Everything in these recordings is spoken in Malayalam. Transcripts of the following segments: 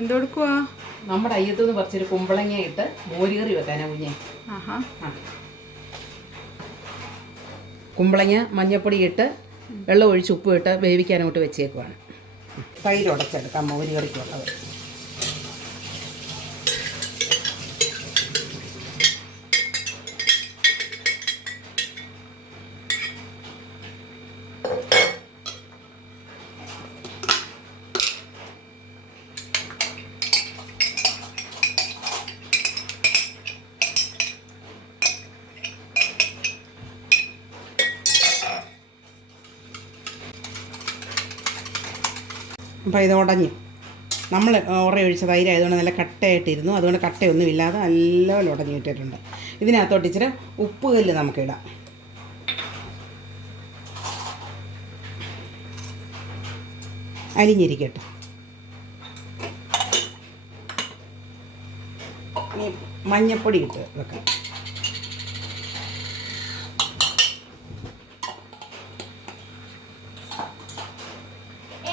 എന്തെടുക്കുവാ നമ്മുടെ അയ്യത്തു നിന്ന് പറിച്ചൊരു കുമ്പളങ്ങ ഇട്ട് മോരുകറി വെക്കാനാ കുഞ്ഞെ. ആഹാ. കുമ്പളങ്ങ മഞ്ഞപ്പൊടി ഇട്ട് വെള്ളം ഒഴിച്ച് ഉപ്പ് ഇട്ട് വേവിക്കാനോട്ട് വെച്ചേക്കുവാണ്. തൈര് ഉടച്ചെടുക്കാം മോര് അപ്പോൾ ഇത് ഉടഞ്ഞു. നമ്മൾ ഓറ ഒഴിച്ച തൈര് തൈരായതുകൊണ്ട് നല്ല കട്ടയായിട്ടിരുന്നു. അതുകൊണ്ട് കട്ടയൊന്നും ഇല്ലാതെ നല്ലപോലെ ഉടഞ്ഞു കിട്ടിയിട്ടുണ്ട്. ഇതിനകത്തോട്ട് ഇച്ചിരി ഉപ്പ് കല്ല് നമുക്കിടാം അരിഞ്ഞിരിക്കട്ടെ. മഞ്ഞപ്പൊടി ഇട്ട് വെക്കാം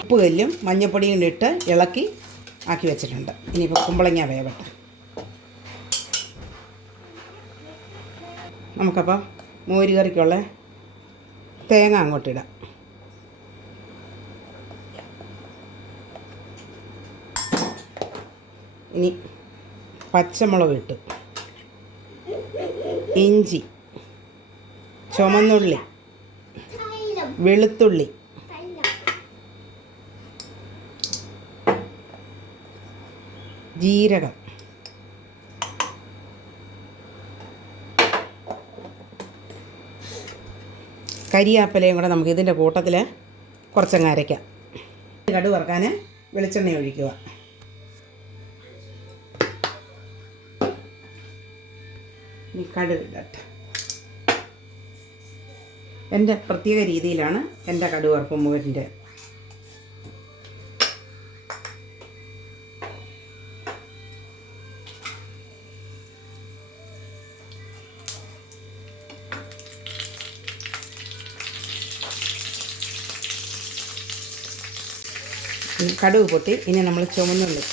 ഉപ്പ് കല്ലും മഞ്ഞപ്പൊടിയും ഇട്ട് ഇളക്കി ആക്കി വെച്ചിട്ടുണ്ട്. ഇനിയിപ്പോൾ കുമ്പളങ്ങ വേവട്ടെ. നമുക്കപ്പം മോര് കറിക്കുള്ള തേങ്ങ അങ്ങോട്ടിടാം ഇനി പച്ചമുളക് ഇട്ട് ഇഞ്ചി ചുമന്നുള്ളി വെളുത്തുള്ളി ജീരകം. കരിയാപ്പലയും കൂടെ നമുക്ക് ഇതിന്റെ കൂട്ടത്തിൽ കുറച്ചങ്ങ് അരയ്ക്കാം. കടു വറക്കാൻ വെളിച്ചെണ്ണ ഒഴിക്കുക. ഇനി കടുക് ഇടട്ടെ. എന്റെ പ്രത്യേക രീതിയിലാണ് എന്റെ കടുവറുപ്പ് മുഖത്തിന്റെ കടുക് പൊട്ടി. ഇനി നമ്മൾ ചുമന്നുള്ളി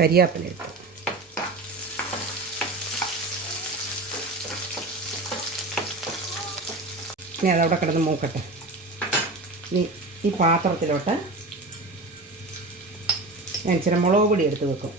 കരിയാപ്പില ഇട്ടു ഇനി അതവിടെ കിടന്ന് മൂക്കട്ടെ ഇനി ഈ പാത്രത്തിലോട്ട് ഞാൻ ഇച്ചിരി മുളക് പൊടി എടുത്ത് വെക്കും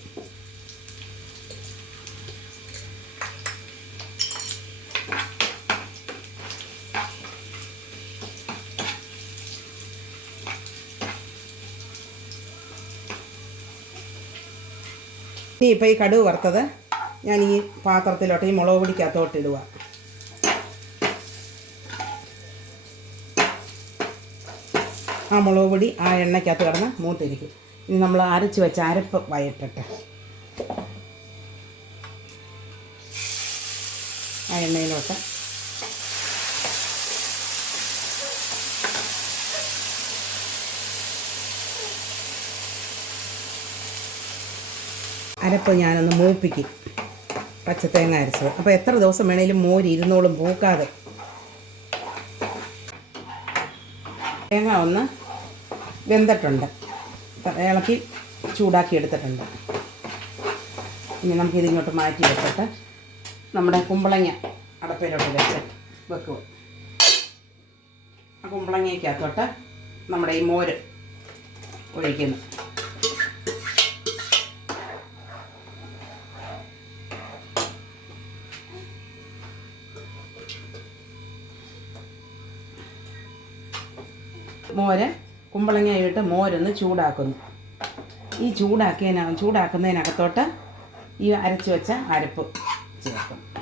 ഇനി ഇപ്പോൾ ഈ കടുവ് വറുത്തത് ഞാൻ ഈ പാത്രത്തിലോട്ട് ഈ മുളക് പൊടിക്കകത്തോട്ട് ഇടുക ആ മുളക് പൊടി ആ എണ്ണയ്ക്കകത്ത് കിടന്ന് മൂത്തിരിക്കും. ഇനി നമ്മൾ അരച്ച് വെച്ച അരപ്പ് വയറ്റട്ടെ. ആ എണ്ണയിലോട്ട് അരപ്പ് ഞാനൊന്ന് മൂപ്പിക്കും പച്ചത്തേങ്ങ അരച്ചത്. അപ്പോൾ എത്ര ദിവസം വേണേലും മോര് ഇരുന്നോളും പൂക്കാതെ. തേങ്ങ ഒന്ന് വെന്തിട്ടുണ്ട്. ഇളക്കി ചൂടാക്കി എടുത്തിട്ടുണ്ട്. ഇനി നമുക്ക് ഇതിങ്ങോട്ട് മാറ്റി വെച്ചിട്ട് നമ്മുടെ കുമ്പളങ്ങ അടപ്പിലോട്ട് വെച്ച് വെക്കുക. ആ കുമ്പളങ്ങയ്ക്കകത്തോട്ട് നമ്മുടെ ഈ മോര് ഒഴിക്കുന്നു. മോര് കുമ്പളങ്ങയിട്ട് മോരൊന്ന് ചൂടാക്കുന്നു. ഈ ചൂടാക്കിയതിന ചൂടാക്കുന്നതിനകത്തോട്ട് ഈ അരച്ചു വെച്ച അരപ്പ് ചേർക്കും.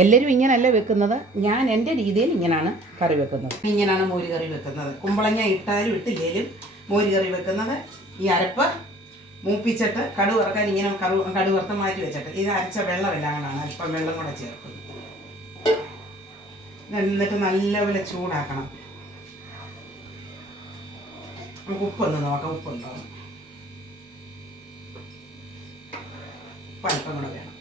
എല്ലാവരും ഇങ്ങനല്ല വെക്കുന്നത്? ഞാൻ എന്റെ രീതിയിൽ ഇങ്ങനെയാണ് കറി വെക്കുന്നത്. ഇങ്ങനെയാണ് മോരി കറി വെക്കുന്നത്. കുമ്പളങ്ങ ഇട്ടാലും ഇട്ടില്ലേലും മോരി കറി വെക്കുന്നത്. ഈ അരപ്പ് മൂപ്പിച്ചിട്ട് കടുക് വറക്കാൻ ഇങ്ങനെ കടു വറുത്ത് മാറ്റി വെച്ചിട്ട് ഇത് അരച്ച വെള്ളമെല്ലാം കൂടാണ് അല്പം വെള്ളം കൂടെ ചേർക്കുന്നത് എന്നിട്ട് നല്ലപോലെ ചൂടാക്കണം. നമുക്ക് ഉപ്പൊന്ന് നോക്കാം. ഉപ്പുണ്ടോ ഉപ്പ് അല്പം കൂടെ വേണം.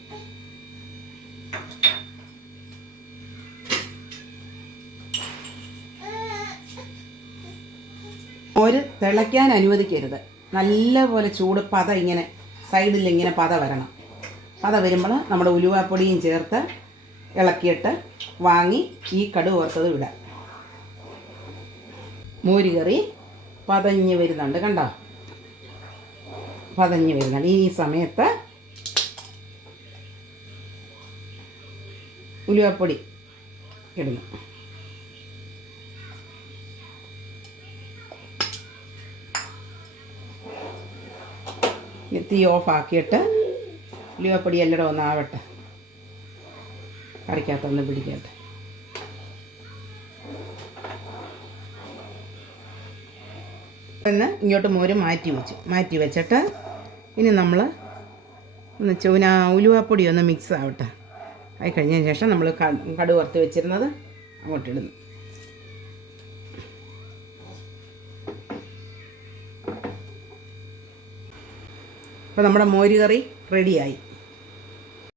ഒരു തിളയ്ക്കാൻ അനുവദിക്കരുത്. നല്ലപോലെ ചൂട് പത ഇങ്ങനെ സൈഡിൽ ഇങ്ങനെ പത വരണം. പത വരുമ്പോൾ നമ്മുടെ ഉലുവാപ്പൊടിയും ചേർത്ത് ഇളക്കിയിട്ട് വാങ്ങി ഈ കടു വറുത്തത് ഇടാം മോര് കറി പതഞ്ഞ് വരുന്നുണ്ട് കണ്ടോ? പതഞ്ഞ് വരുന്നുണ്ട്. ഈ സമയത്ത് ഉലുവാപ്പൊടി ഇടുന്നു തീ ഓഫാക്കിയിട്ട് ഉലുവപ്പൊടി എല്ലാം ഒന്ന് ആവട്ടെ കറിക്കകത്തൊന്ന് പിടിക്കട്ടെ. ഒന്ന് ഇങ്ങോട്ട് മോര് മാറ്റി വെച്ചു. മാറ്റി വെച്ചിട്ട് ഇനി നമ്മൾ ഒന്ന് ചൂന ഉലുവാപ്പൊടി ഒന്ന് മിക്സ് ആവട്ടെ. ആയി കഴിഞ്ഞതിന് ശേഷം നമ്മൾ കടുവർത്ത് വെച്ചിരുന്നത് അങ്ങോട്ടിടുന്നു. അപ്പോൾ നമ്മുടെ മോരുകറി റെഡിയായി